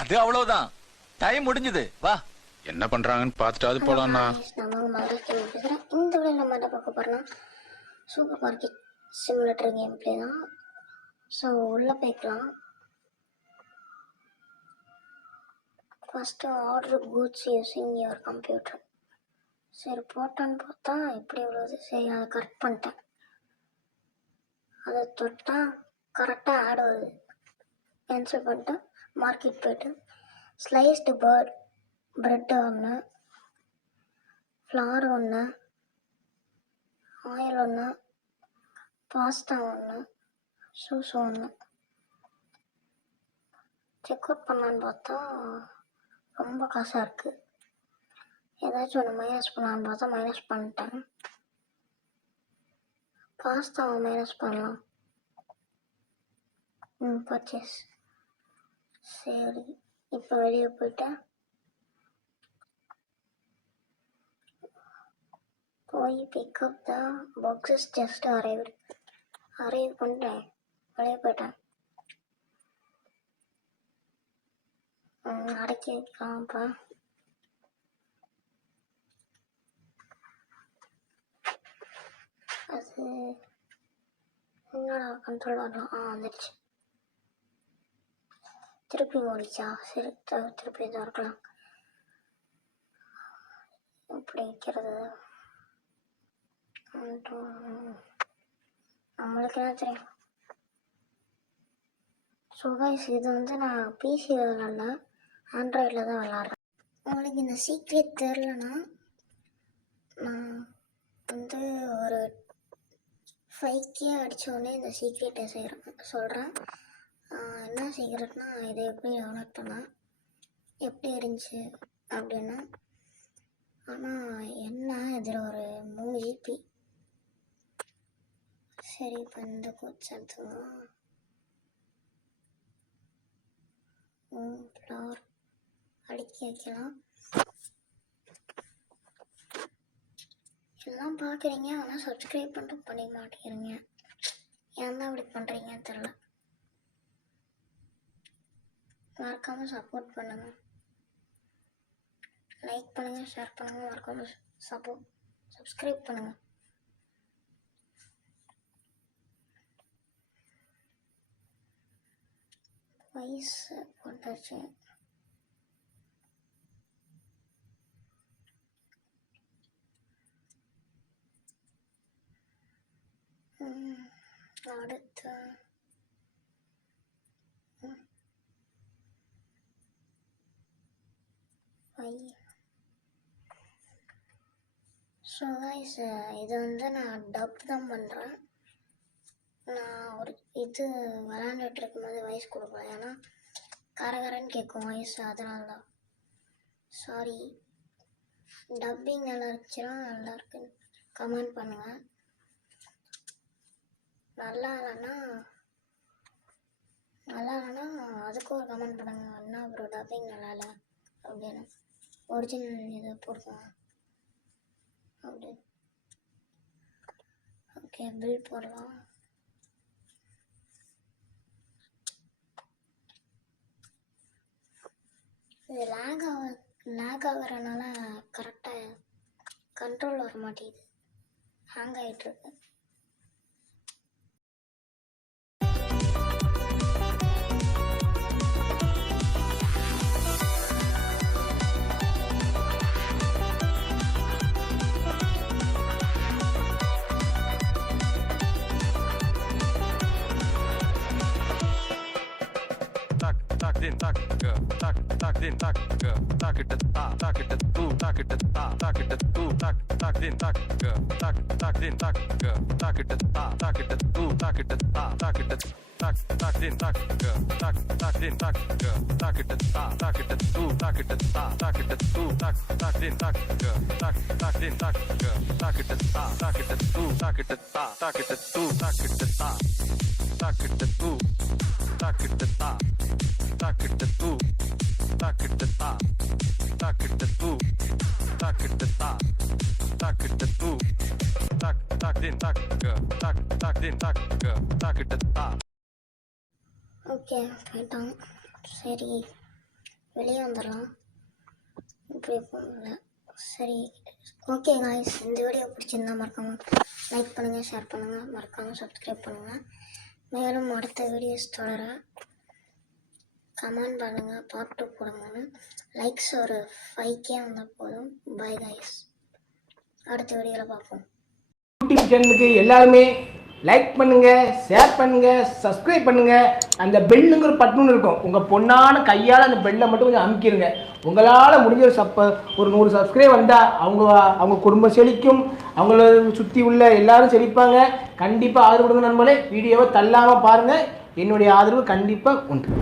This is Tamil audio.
அது அவ்வளவுதான். டைம் முடிஞ்சது. வா. என்ன பண்றாங்கன்னு பார்த்துட்டு அது போலாம்ண்ணா. இந்த விட நம்ம என்ன பார்க்க போறோம்னா super market simulator game play தான். ஸோ உள்ள போய்க்கலாம். First order goods using your computer. சரி போட்டான்னு பார்த்தா இப்படி உள்ளது. சரி அதை கரெக்ட் பண்ணிட்டேன். அதை தொட்டால் கரெக்டாக ஆட் வருது. கேன்சல் பண்ணிட்டு மார்க்கெட் போய்ட்டு ஸ்லைஸ்டு ப்ரெட்டு ஒன்று, ஃப்ளார் ஒன்று, ஆயில் ஒன்று, பாஸ்தா ஒன்று, ஷூஸ் ஒன்று. செக் அவுட் பண்ணலான்னு பார்த்தா ரொம்ப காசாக இருக்குது. ஏதாச்சும் ஒன்று மைனஸ் பண்ணலான்னு பார்த்தா மைனஸ் பண்ணிட்டேன். பாஸ்தாவை மைனஸ் பண்ணலாம். பர்ச்சேஸ். சரி இப்போ வெளியே போயிட்டேன். போய் pick up the boxes just arrive பண்ணிட்டேன். வெளியே போயிட்டேன். அடக்கி வைக்கலாம்ப்பா. அது என்னடா கண்ட்ரோல் வரலாம். வந்துடுச்சு. திருப்பி ஓடிச்சா? சரி திருப்பி திறக்கலாம். இப்படி வைக்கிறது நம்மளுக்கு என்ன தெரியும். ஸோ கைஸ் இது வந்து நான் பிசியில் விளாட்ல, ஆண்ட்ராய்டில் தான் விளாட்றேன். உங்களுக்கு இந்த சீக்ரெட் தெரிலனா நான் வந்து ஒரு 5K அடித்தோடனே இந்த சீக்ரெட்டை சொல்கிறேன். என்ன சீக்ரெட்னா இதை எப்படி டவுன்லோட் பண்ணால் எப்படி இருந்துச்சு அப்படின்னா. ஆனால் என்ன இதில் ஒரு 3 GB. சரி இப்போ இந்த கோட்ஸ் எடுத்துக்கலாம். ஃப்ளவர் அடுக்கி வைக்கலாம். எல்லாம் பார்க்குறீங்க ஆனால் சப்ஸ்கிரைப் பண்ணிட்டு பண்ண மாட்டேங்கிறீங்க. ஏன் தான் அப்படி பண்ணுறீங்கன்னு தெரில. மறக்காமல் சப்போர்ட் பண்ணுங்கள். லைக் பண்ணுங்கள், ஷேர் பண்ணுங்கள், மறக்காமல் சப்ஸ்கிரைப் பண்ணுங்கள். வயசு போட்டாச்சு. அடுத்து ஸோ கைஸ் இது வந்து நான் டப் தான் பண்ணுறேன். நான் ஒரு இது விளாண்டுட்டு இருக்கும்போது வாய்ஸ் கொடுக்கல, ஏன்னா கரகரன்னு கேட்கும் வாய்ஸ், அதனால தான். சாரி. டப்பிங் நல்லா இருந்துச்சுன்னா நல்லா இருக்குன்னு கமெண்ட் பண்ணுங்கள். நல்லா இல்லைன்னா அதுக்கு ஒரு கமெண்ட் பண்ணுங்கள். என்ன அப்புறம் டப்பிங் நல்லா இல்லை அப்படின்னு, ஒரிஜினல் இதை போடுவோம் அப்படி. ஓகே பில் போடலாம். இது லேக் ஆகிறனால கரெக்டாக கண்ட்ரோல் வர மாட்டேங்குது, ஹேங் ஆகிட்டுருக்கு. ஓகே போயிட்டான். சரி வெளியே வந்துடலாம். இப்படி போகல. சரி, ஓகே காய்ஸ், இந்த வீடியோ பிடிச்சிருந்தா மறக்காமல் லைக் பண்ணுங்கள், ஷேர் பண்ணுங்கள், மறக்காமல் சப்ஸ்கிரைப் பண்ணுங்கள். மேலும் அடுத்த வீடியோஸ் தொடர கமெண்ட் பண்ணுங்கள், பார்ட் 2 போடுங்கன்னு. லைக்ஸ் ஒரு 5K வந்தால் போதும். பை காய்ஸ், அடுத்த வீடியோவில் பார்ப்போம். யூடியூப் சேனலுக்கு எல்லாருமே லைக் பண்ணுங்க, ஷேர் பண்ணுங்க, சப்ஸ்கிரைப் பண்ணுங்க. அந்த பெல்லுங்கிற பட்டன் இருக்கும், உங்க பொண்ணான கையால் அந்த பெல்லை மட்டும் கொஞ்சம் அமுக்கிடுங்க. உங்களால் முடிஞ்ச ஒரு 100 சப்ஸ்கிரைப் வந்தால் அவங்க குடும்பம் செழிக்கும், அவங்கள சுற்றி உள்ள எல்லாரும் செழிப்பாங்க. கண்டிப்பாக ஆதரவு கொடுங்க நண்பர்களே. வீடியோவை தள்ளாமல் பாருங்கள், என்னுடைய ஆதரவு கண்டிப்பாக உண்டு.